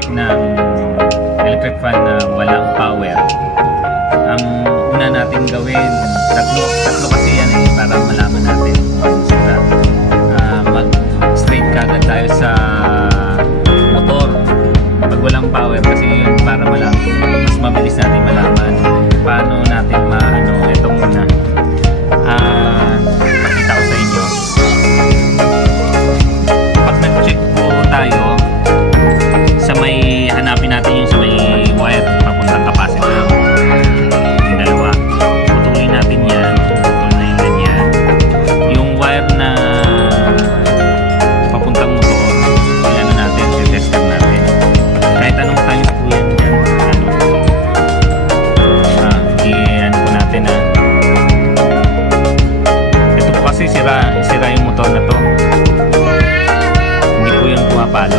mag-check ng electric fan na walang power, ang una natin gawin, tatlo kasi yan para malaman natin